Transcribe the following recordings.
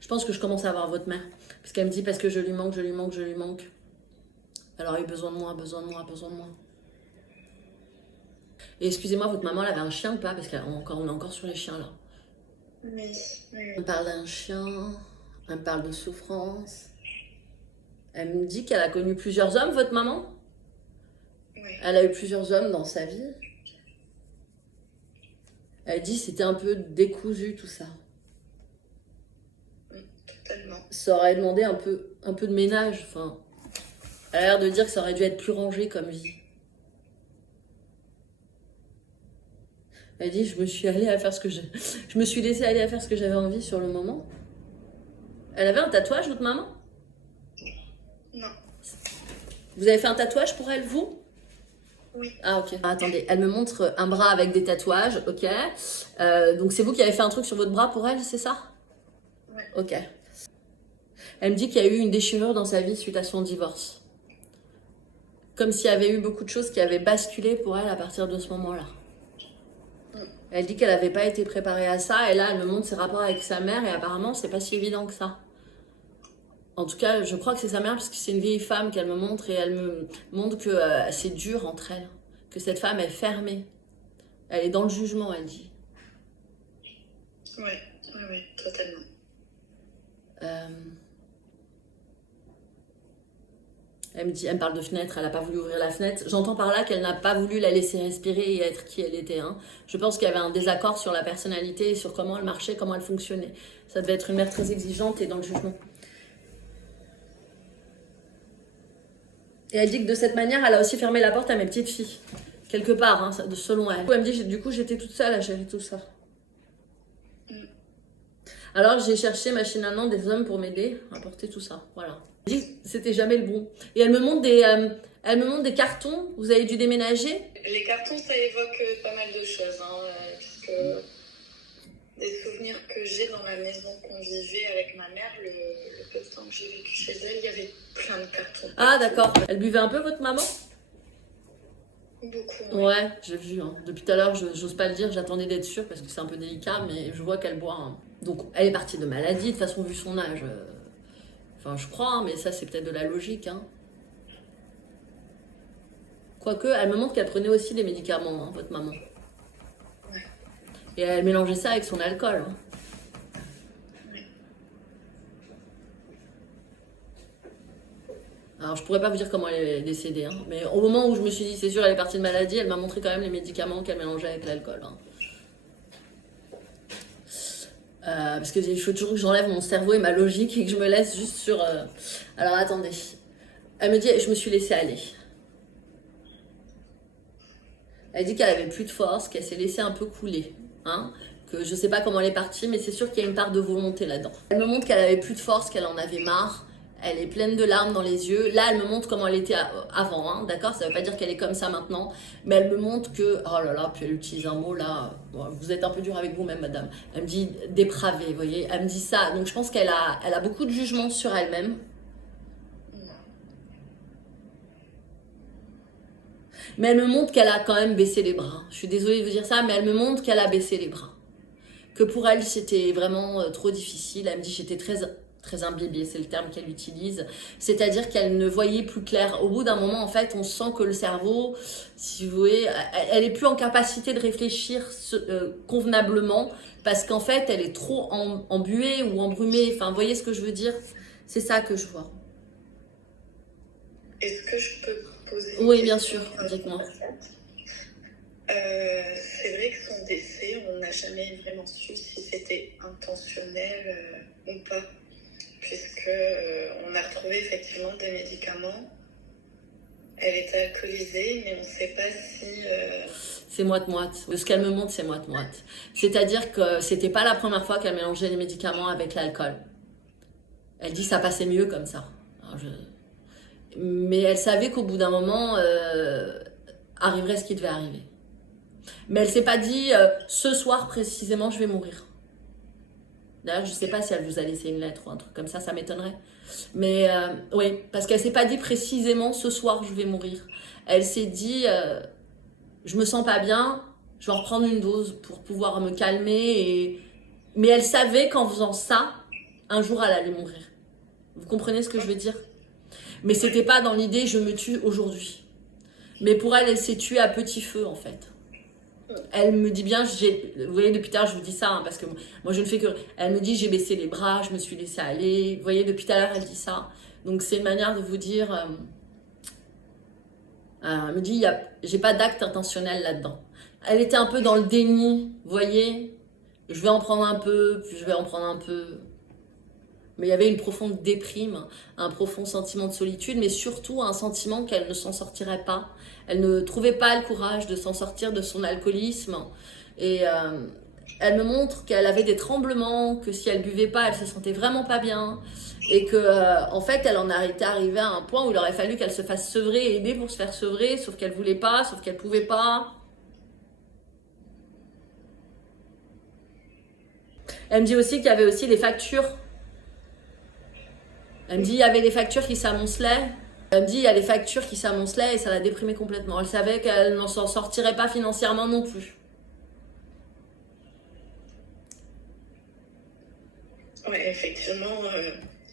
Je pense que je commence à voir votre mère. Parce qu'elle me dit parce que je lui manque, je lui manque, je lui manque. Elle aurait eu besoin de moi, besoin de moi, besoin de moi. Et excusez-moi, votre maman, elle avait un chien ou pas? Parce qu'on est encore sur les chiens là. Oui, oui. On parle d'un chien, elle me parle de souffrance. Elle me dit qu'elle a connu plusieurs hommes, votre maman? Oui. Elle a eu plusieurs hommes dans sa vie. Elle dit que c'était un peu décousu tout ça. Totalement. Ça aurait demandé un peu de ménage. Enfin, elle a l'air de dire que ça aurait dû être plus rangé comme vie. Elle dit je me suis laissée aller à faire ce que j'avais envie sur le moment. Elle avait un tatouage, votre maman? Non. Vous avez fait un tatouage pour elle, vous? Oui. Ah ok. Ah, attendez, elle me montre un bras avec des tatouages, ok. Donc c'est vous qui avez fait un truc sur votre bras pour elle, c'est ça? Ouais. Ok. Elle me dit qu'il y a eu une déchirure dans sa vie suite à son divorce. Comme s'il y avait eu beaucoup de choses qui avaient basculé pour elle à partir de ce moment-là. Elle dit qu'elle n'avait pas été préparée à ça, et là elle me montre ses rapports avec sa mère, et apparemment c'est pas si évident que ça. En tout cas, je crois que c'est sa mère parce que c'est une vieille femme qu'elle me montre, et elle me montre que c'est dur entre elles, que cette femme est fermée. Elle est dans le jugement, elle dit. Ouais, totalement. Elle me parle de fenêtre, elle n'a pas voulu ouvrir la fenêtre. J'entends par là qu'elle n'a pas voulu la laisser respirer et être qui elle était. Hein. Je pense qu'il y avait un désaccord sur la personnalité, sur comment elle marchait, comment elle fonctionnait. Ça devait être une mère très exigeante et dans le jugement. Et elle dit que de cette manière, elle a aussi fermé la porte à mes petites filles. Quelque part, hein, selon elle. Elle me dit, du coup, j'étais toute seule à gérer tout ça. Alors, j'ai cherché machinalement des hommes pour m'aider à porter tout ça. Voilà. Elle dit que c'était jamais le bon. Et elle me montre des cartons. Vous avez dû déménager? Les cartons, ça évoque pas mal de choses. Parce que des souvenirs que j'ai dans la maison qu'on vivait avec ma mère, le peu de temps que j'ai vécu chez elle, il y avait plein de cartons. Ah, d'accord. Elle buvait un peu, votre maman? Beaucoup. Ouais, j'ai vu. Hein. Depuis tout à l'heure, j'ose pas le dire, j'attendais d'être sûre parce que c'est un peu délicat, mais je vois qu'elle boit. Hein. Donc, elle est partie de maladie, de toute façon, vu son âge. Enfin, je crois, hein, mais ça, c'est peut-être de la logique. Hein. Quoique, elle me montre qu'elle prenait aussi des médicaments, hein, votre maman. Ouais. Et elle mélangeait ça avec son alcool. Hein. Ouais. Alors, je pourrais pas vous dire comment elle est décédée, hein, mais au moment où je me suis dit, c'est sûr, elle est partie de maladie, elle m'a montré quand même les médicaments qu'elle mélangeait avec l'alcool. Hein. Parce que il faut toujours que j'enlève mon cerveau et ma logique et que je me laisse juste sur... Alors, attendez. Elle me dit, je me suis laissée aller. Elle dit qu'elle avait plus de force, qu'elle s'est laissée un peu couler. Hein, que je sais pas comment elle est partie, mais c'est sûr qu'il y a une part de volonté là-dedans. Elle me montre qu'elle avait plus de force, qu'elle en avait marre. Elle est pleine de larmes dans les yeux. Là, elle me montre comment elle était avant, hein, d'accord? Ça veut pas dire qu'elle est comme ça maintenant, mais elle me montre que... Oh là là, puis elle utilise un mot là... Vous êtes un peu dur avec vous-même, madame. Elle me dit dépravée, vous voyez? Elle me dit ça. Donc je pense qu'elle a beaucoup de jugement sur elle-même. Mais elle me montre qu'elle a quand même baissé les bras. Je suis désolée de vous dire ça, mais elle me montre qu'elle a baissé les bras. Que pour elle, c'était vraiment trop difficile. Elle me dit j'étais très imbibée, c'est le terme qu'elle utilise. C'est-à-dire qu'elle ne voyait plus clair. Au bout d'un moment, en fait, on sent que le cerveau, si vous voyez, elle est plus en capacité de réfléchir convenablement parce qu'en fait, elle est trop embuée ou embrumée. Enfin, vous voyez ce que je veux dire? C'est ça que je vois. Est-ce que je peux poser Oui, bien sûr, dites-moi. C'est vrai que son décès, on n'a jamais vraiment su si c'était intentionnel ou pas, puisque on a retrouvé effectivement des médicaments. Elle était alcoolisée, mais on ne sait pas si... C'est moite-moite. De ce qu'elle me montre, c'est moite-moite. C'est-à-dire que c'était pas la première fois qu'elle mélangeait les médicaments avec l'alcool. Elle dit que ça passait mieux comme ça. Mais elle savait qu'au bout d'un moment, arriverait ce qui devait arriver. Mais elle s'est pas dit ce soir précisément je vais mourir. D'ailleurs je sais pas si elle vous a laissé une lettre ou un truc comme ça m'étonnerait. Mais oui, parce qu'elle s'est pas dit précisément ce soir je vais mourir. Elle s'est dit je me sens pas bien, je vais en reprendre une dose pour pouvoir me calmer. Mais elle savait qu'en faisant ça, un jour elle allait mourir. Vous comprenez ce que je veux dire? Mais c'était pas dans l'idée je me tue aujourd'hui. Mais pour elle, elle s'est tuée à petit feu en fait. Elle me dit bien, vous voyez depuis tard je vous dis ça, hein, parce que moi je ne fais que... Elle me dit j'ai baissé les bras, je me suis laissée aller. Vous voyez depuis tout à l'heure elle dit ça. Donc c'est une manière de vous dire... elle me dit, j'ai pas d'acte intentionnel là-dedans. Elle était un peu dans le déni, vous voyez. Je vais en prendre un peu, puis je vais en prendre un peu. Mais il y avait une profonde déprime, un profond sentiment de solitude, mais surtout un sentiment qu'elle ne s'en sortirait pas. Elle ne trouvait pas le courage de s'en sortir de son alcoolisme. Et elle me montre qu'elle avait des tremblements, que si elle buvait pas, elle se sentait vraiment pas bien. Et que, en fait, elle en était arrivée à un point où il aurait fallu qu'elle se fasse sevrer et aider pour se faire sevrer, sauf qu'elle voulait pas, sauf qu'elle pouvait pas. Elle me dit aussi qu'il y avait aussi les factures. Elle me dit il y avait les factures qui s'amoncelaient. Elle me dit il y a les factures qui s'amoncelaient et ça l'a déprimée complètement. Elle savait qu'elle n'en s'en sortirait pas financièrement non plus. Oui, effectivement,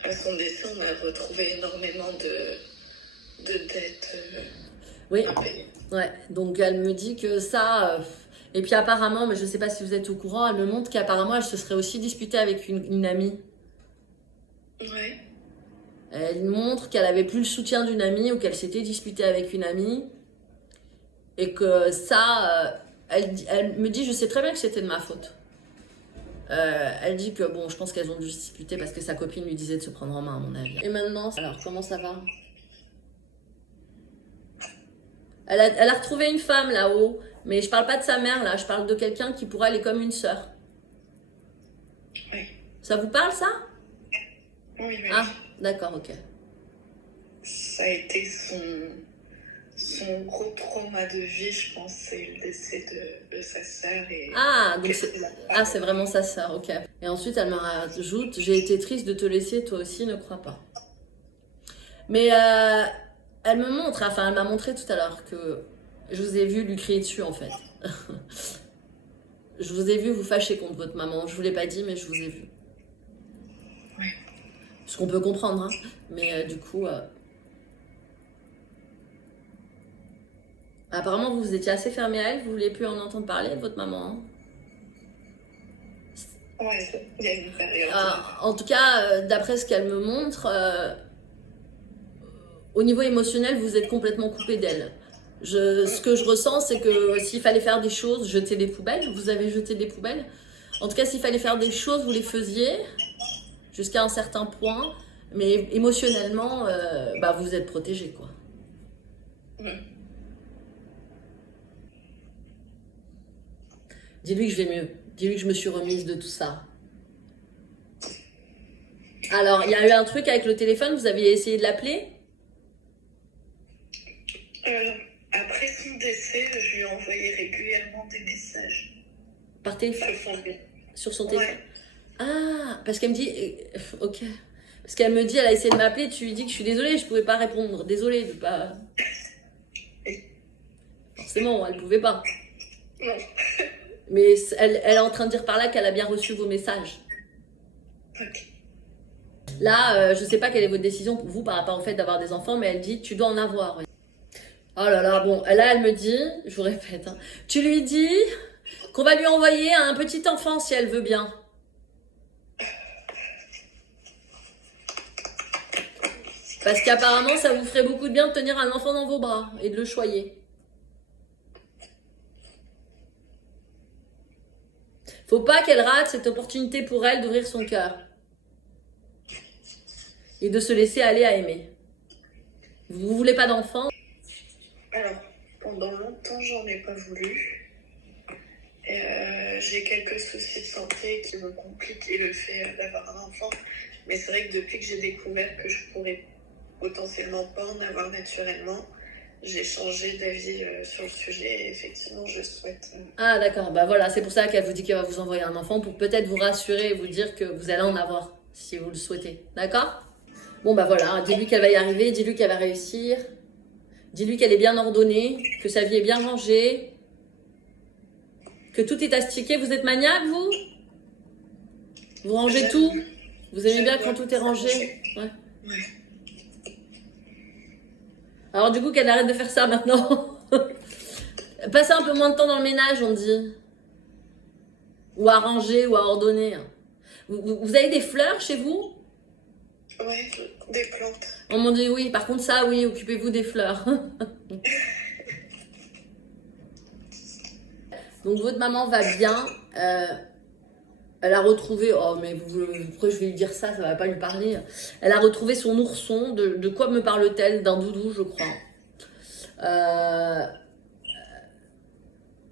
à son décès, on a retrouvé énormément de dettes Oui, impayées. ouais. Donc elle me dit que ça... Et puis apparemment, mais je ne sais pas si vous êtes au courant, elle me montre qu'apparemment elle se serait aussi disputée avec une amie. Ouais. Elle montre qu'elle avait plus le soutien d'une amie ou qu'elle s'était disputée avec une amie. Et que ça, elle me dit, je sais très bien que c'était de ma faute. Elle dit que bon, je pense qu'elles ont dû se disputer parce que sa copine lui disait de se prendre en main, à mon avis. Et maintenant, alors comment ça va? Elle a retrouvé une femme là-haut, mais je parle pas de sa mère là, je parle de quelqu'un qui pour elle est comme une sœur. Oui. Ça vous parle ça? Oui, oui. Ah, d'accord, ok. Ça a été son gros trauma de vie, je pense, c'est le décès de sa sœur. Ah, donc c'est vraiment sa sœur, ok. Et ensuite elle me rajoute, j'ai été triste de te laisser, toi aussi ne crois pas. Mais elle me montre, enfin elle m'a montré tout à l'heure que je vous ai vu lui crier dessus en fait. Je vous ai vu vous fâcher contre votre maman, je vous l'ai pas dit mais je vous ai vu. Ouais. Ce qu'on peut comprendre, hein. Mais du coup... Apparemment vous étiez assez fermé à elle, vous vouliez plus en entendre parler de votre maman. Hein. Ouais, il y a une période. En tout cas, d'après ce qu'elle me montre... au niveau émotionnel, vous êtes complètement coupé d'elle. Ce que je ressens, c'est que s'il fallait faire des choses, jeter des poubelles, vous avez jeté des poubelles. En tout cas, s'il fallait faire des choses, vous les faisiez jusqu'à un certain point. Mais émotionnellement, vous êtes protégé, quoi. Dis-lui que je vais mieux. Dis-lui que je me suis remise de tout ça. Alors, il y a eu un truc avec le téléphone, vous aviez essayé de l'appeler ? Après son décès, je lui ai envoyé régulièrement des messages. Par téléphone ? Sur son téléphone. Ouais. Ah, parce qu'elle me dit... Ok. Parce qu'elle me dit, elle a essayé de m'appeler, tu lui dis que je suis désolée, je pouvais pas répondre. Désolée de pas... Forcément, elle pouvait pas. Non. Mais elle est en train de dire par là qu'elle a bien reçu vos messages. Ok. Là, je sais pas quelle est votre décision pour vous par rapport au fait d'avoir des enfants, mais elle dit, tu dois en avoir. Oh là là, bon, là, elle me dit, je vous répète, hein, tu lui dis qu'on va lui envoyer un petit enfant si elle veut bien. Parce qu'apparemment, ça vous ferait beaucoup de bien de tenir un enfant dans vos bras et de le choyer. Faut pas qu'elle rate cette opportunité pour elle d'ouvrir son cœur. Et de se laisser aller à aimer. Vous voulez pas d'enfant ? Alors, pendant longtemps, j'en ai pas voulu. J'ai quelques soucis de santé qui me compliquent le fait d'avoir un enfant. Mais c'est vrai que depuis que j'ai découvert que je pourrais potentiellement pas en avoir naturellement, j'ai changé d'avis sur le sujet et effectivement, je souhaite... Ah d'accord, bah voilà, c'est pour ça qu'elle vous dit qu'elle va vous envoyer un enfant pour peut-être vous rassurer et vous dire que vous allez en avoir si vous le souhaitez, d'accord ? Bon bah voilà, dis-lui qu'elle va y arriver, dis-lui qu'elle va réussir, dis-lui qu'elle est bien ordonnée, que sa vie est bien rangée, que tout est astiqué. Vous êtes maniaque, vous ? Vous rangez tout ? Vous aimez bien J'adore quand tout est rangé? ranger. Ouais. Ouais. Alors du coup, qu'elle arrête de faire ça maintenant. Passer un peu moins de temps dans le ménage, on dit. Ou à ranger, ou à ordonner. Vous avez des fleurs chez vous? Ouais, des plantes. On m'a dit oui, par contre ça, oui, occupez-vous des fleurs. Donc votre maman va bien. Elle a retrouvé, oh mais pourquoi je vais lui dire ça, ça va pas lui parler. Elle a retrouvé son ourson, de quoi me parle-t-elle? D'un doudou, je crois.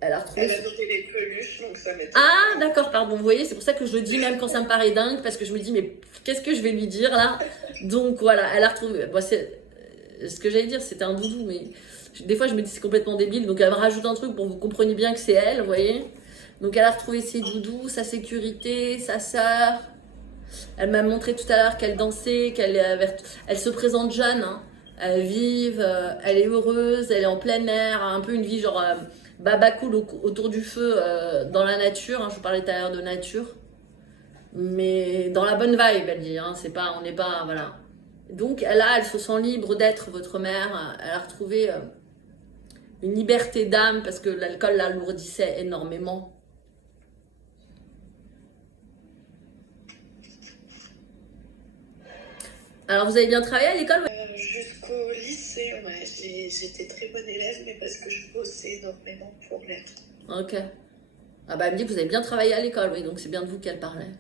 Elle a retrouvé... Elle a noté les peluches, donc ça m'étonne. Ah d'accord, pardon, vous voyez, c'est pour ça que je le dis même quand ça me paraît dingue, parce que je me dis, mais qu'est-ce que je vais lui dire là? Donc voilà, elle a retrouvé... Bon, ce que j'allais dire, c'était un doudou, mais des fois je me dis c'est complètement débile, donc elle me rajoute un truc pour que vous compreniez bien que c'est elle, vous voyez. Donc elle a retrouvé ses doudous, sa sécurité, sa sœur. Elle m'a montré tout à l'heure qu'elle dansait, elle se présente jeune, hein. Elle est vive, elle est heureuse, elle est en plein air, un peu une vie genre baba cool autour du feu dans la nature, hein. Je vous parlais tout à l'heure de nature, mais dans la bonne vibe, elle dit, hein. C'est pas, on n'est pas, voilà. Donc là, elle se sent libre d'être votre mère. Elle a retrouvé une liberté d'âme parce que l'alcool l'alourdissait énormément. Alors, vous avez bien travaillé à l'école? Jusqu'au lycée, ouais, j'étais très bonne élève, mais parce que je bossais énormément pour l'être. Ok. Ah bah, elle me dit que vous avez bien travaillé à l'école, oui, donc c'est bien de vous qu'elle parlait.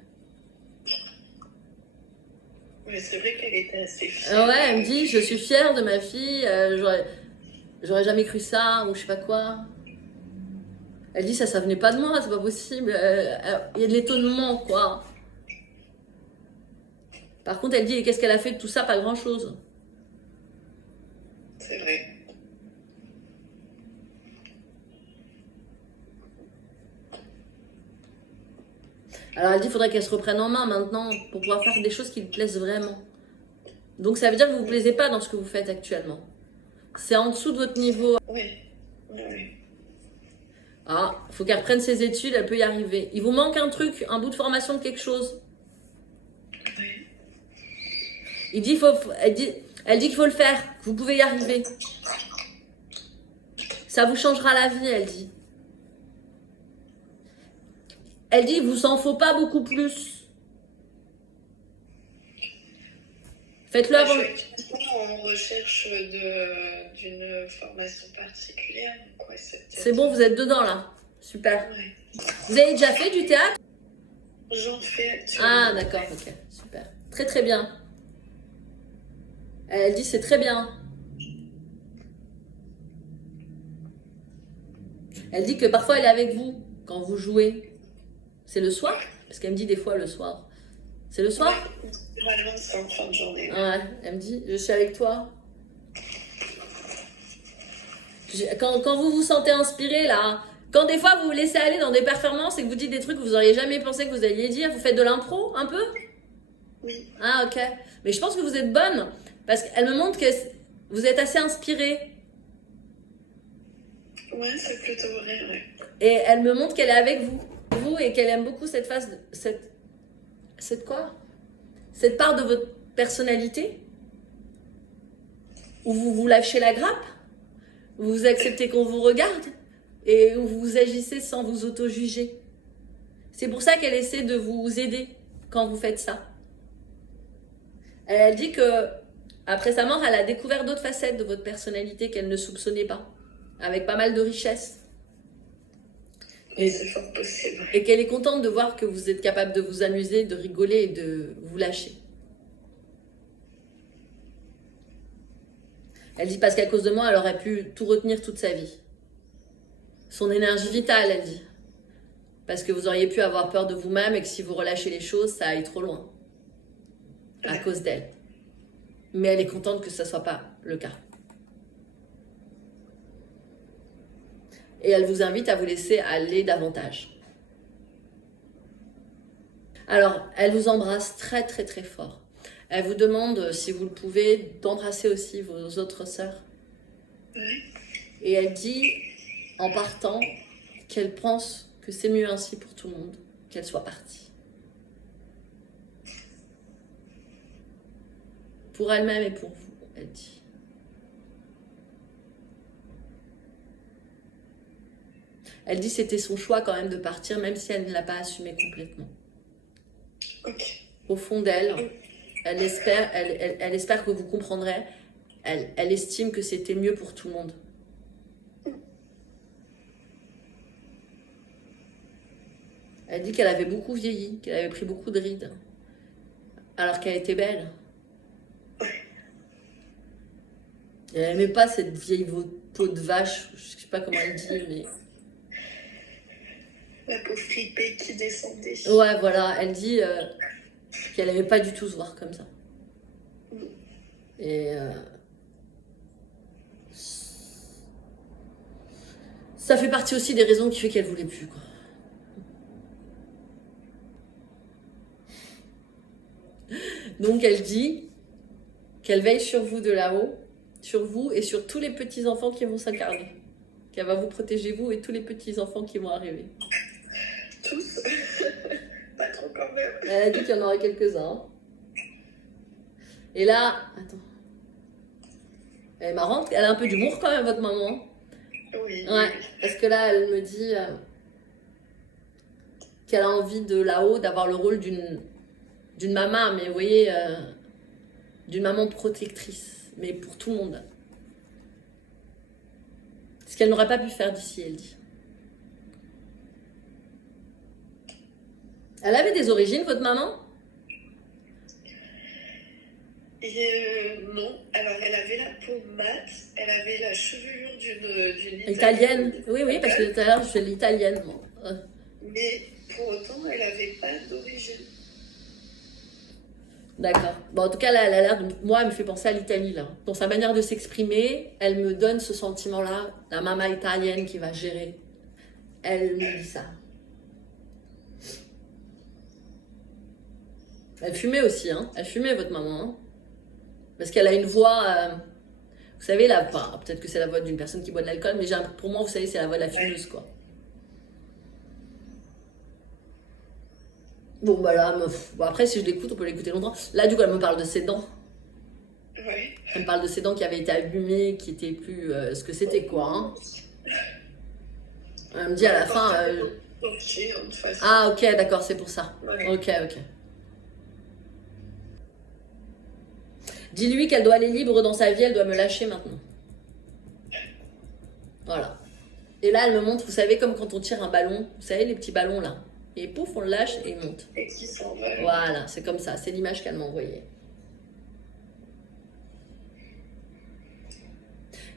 Mais c'est vrai qu'elle était assez fière. Ah ouais, elle me dit, je suis fière de ma fille, j'aurais jamais cru ça, ou je sais pas quoi. Elle dit, ça venait pas de moi, c'est pas possible. Il y a de l'étonnement, quoi. Par contre, elle dit, et qu'est-ce qu'elle a fait de tout ça? Pas grand-chose. C'est vrai. Alors elle dit, il faudrait qu'elle se reprenne en main maintenant pour pouvoir faire des choses qui lui plaisent vraiment. Donc ça veut dire que vous ne vous plaisez pas dans ce que vous faites actuellement. C'est en dessous de votre niveau. Oui, oui, oui. Ah, il faut qu'elle reprenne ses études, elle peut y arriver. Il vous manque un truc, un bout de formation de quelque chose. Oui. Elle dit qu'il faut le faire, que vous pouvez y arriver. Ça vous changera la vie, elle dit. Elle dit, il vous en faut pas beaucoup plus. Faites-le avant. Je suis actuellement en recherche d'une formation particulière. Ouais, C'est bon, vous êtes dedans là. Super. Ouais. Vous avez déjà fait du théâtre? J'en fais actuellement. Ah d'accord, ok, super. Très très bien. Elle dit c'est très bien. Elle dit que parfois elle est avec vous quand vous jouez. C'est le soir? Parce qu'elle me dit des fois le soir. C'est le soir? Généralement, c'est en fin de journée. Ouais, elle me dit je suis avec toi. Quand vous vous sentez inspiré là, quand des fois vous vous laissez aller dans des performances et que vous dites des trucs que vous auriez jamais pensé que vous alliez dire, vous faites de l'impro un peu? Oui. Ah ok. Mais je pense que vous êtes bonne parce qu'elle me montre que vous êtes assez inspirée. Ouais, c'est plutôt vrai, ouais. Et elle me montre qu'elle est avec vous. Et qu'elle aime beaucoup cette phase, cette quoi? Cette part de votre personnalité où vous vous lâchez la grappe, où vous acceptez qu'on vous regarde et où vous agissez sans vous auto-juger. C'est pour ça qu'elle essaie de vous aider quand vous faites ça. Elle dit que après sa mort, elle a découvert d'autres facettes de votre personnalité qu'elle ne soupçonnait pas, avec pas mal de richesse. Et c'est fort possible. Et qu'elle est contente de voir que vous êtes capable de vous amuser, de rigoler et de vous lâcher. Elle dit parce qu'à cause de moi, elle aurait pu tout retenir toute sa vie. Son énergie vitale, elle dit. Parce que vous auriez pu avoir peur de vous-même et que si vous relâchez les choses, ça aille trop loin. À cause d'elle. Mais elle est contente que ça ne soit pas le cas. Et elle vous invite à vous laisser aller davantage. Alors, elle vous embrasse très très très fort. Elle vous demande, si vous le pouvez, d'embrasser aussi vos autres sœurs. Oui. Et elle dit, en partant, qu'elle pense que c'est mieux ainsi pour tout le monde, qu'elle soit partie. Pour elle-même et pour vous, elle dit. Elle dit que c'était son choix quand même de partir, même si elle ne l'a pas assumé complètement. Ok. Au fond d'elle, elle espère que vous comprendrez. Elle estime que c'était mieux pour tout le monde. Elle dit qu'elle avait beaucoup vieilli, qu'elle avait pris beaucoup de rides, alors qu'elle était belle. Et elle n'aimait pas cette vieille peau de vache, je sais pas comment elle dit, mais... La peau fripée qui descendait. Ouais, voilà, elle dit qu'elle n'aimait pas du tout se voir comme ça. Et ça fait partie aussi des raisons qui fait qu'elle voulait plus, quoi. Donc elle dit qu'elle veille sur vous de là-haut, sur vous et sur tous les petits-enfants qui vont s'incarner. Qu'elle va vous protéger, vous et tous les petits-enfants qui vont arriver. Tous. Pas trop quand même. Elle a dit qu'il y en aurait quelques-uns. Et là, attends. Elle est marrante, elle a un peu d'humour quand même, votre maman. Oui. Ouais, parce que là, elle me dit qu'elle a envie de là-haut d'avoir le rôle d'une maman, mais vous voyez, d'une maman protectrice, mais pour tout le monde. Ce qu'elle n'aurait pas pu faire d'ici, elle dit. Elle avait des origines, votre maman? Non, alors elle avait la peau mate, elle avait la chevelure d'une Italienne. Oui, parce que tout à l'heure, je suis l'italienne. Moi. Mais pour autant, elle n'avait pas d'origine. D'accord. Bon, en tout cas, là, elle a l'air de... Moi, elle me fait penser à l'Italie, là. Dans sa manière de s'exprimer, elle me donne ce sentiment-là, la maman italienne qui va gérer. Elle me dit ça. Elle fumait aussi, hein. Elle fumait, votre maman, hein. Parce qu'elle a une voix... vous savez, là, enfin, peut-être que c'est la voix d'une personne qui boit de l'alcool, mais pour moi, vous savez, c'est la voix de la fumeuse, quoi. Bon, bah là, bon, après, si je l'écoute, on peut l'écouter longtemps. Là, du coup, elle me parle de ses dents. Ouais. Elle me parle de ses dents qui avaient été abîmées, qui étaient plus ce que c'était, quoi. Hein. Elle me dit à la fin... Ah, ok, d'accord, c'est pour ça. Ouais. Ok. Dis-lui qu'elle doit aller libre dans sa vie, elle doit me lâcher maintenant. Voilà. Et là, elle me montre, vous savez, comme quand on tire un ballon, vous savez, les petits ballons là. Et pouf, on le lâche et il monte. Et qui s'envole. Voilà, c'est comme ça, c'est l'image qu'elle m'a envoyée.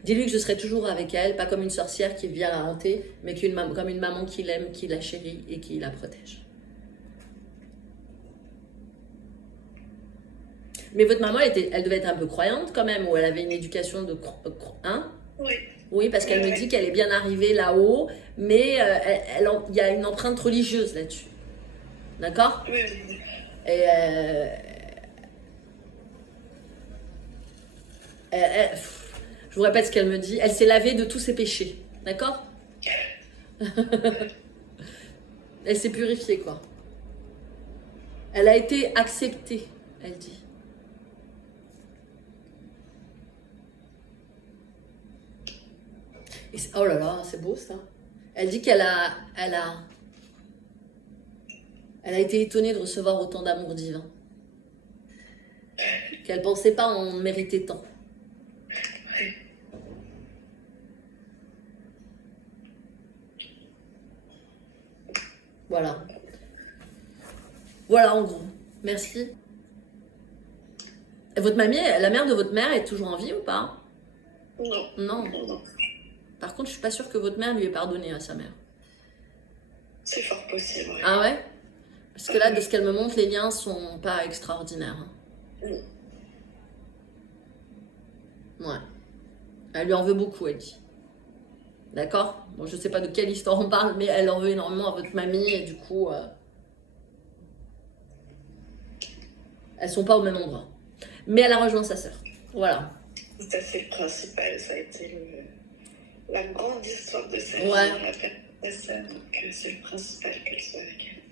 Dis-lui que je serai toujours avec elle, pas comme une sorcière qui vient la hanter, mais comme une maman qui l'aime, qui la chérit et qui la protège. Mais votre maman, elle devait être un peu croyante quand même, ou elle avait une éducation de... Hein? Oui. Oui, parce qu'elle me dit qu'elle est bien arrivée là-haut, mais il y a une empreinte religieuse là-dessus. D'accord? Oui. Et je vous répète ce qu'elle me dit. Elle s'est lavée de tous ses péchés. D'accord? Elle s'est purifiée, quoi. Elle a été acceptée, elle dit. Oh là là, c'est beau ça. Elle dit qu'elle a été étonnée de recevoir autant d'amour divin. Qu'elle pensait pas en mériter tant. Voilà. Voilà en gros. Merci. Et votre mamie, la mère de votre mère est toujours en vie ou pas? Non. Non. Par contre, je suis pas sûre que votre mère lui ait pardonné à sa mère. C'est fort possible. Ouais. Ah ouais? Parce que là, de ce qu'elle me montre, les liens sont pas extraordinaires. Non. Ouais. Elle lui en veut beaucoup, elle dit. D'accord? Bon, je sais pas de quelle histoire on parle, mais elle en veut énormément à votre mamie et du coup... elles sont pas au même endroit. Mais elle a rejoint sa sœur. Voilà. Ça, c'est le principal. Ça a été la grande histoire de sa vie. Ouais. Donc, c'est le principal qu'elle soit avec elle.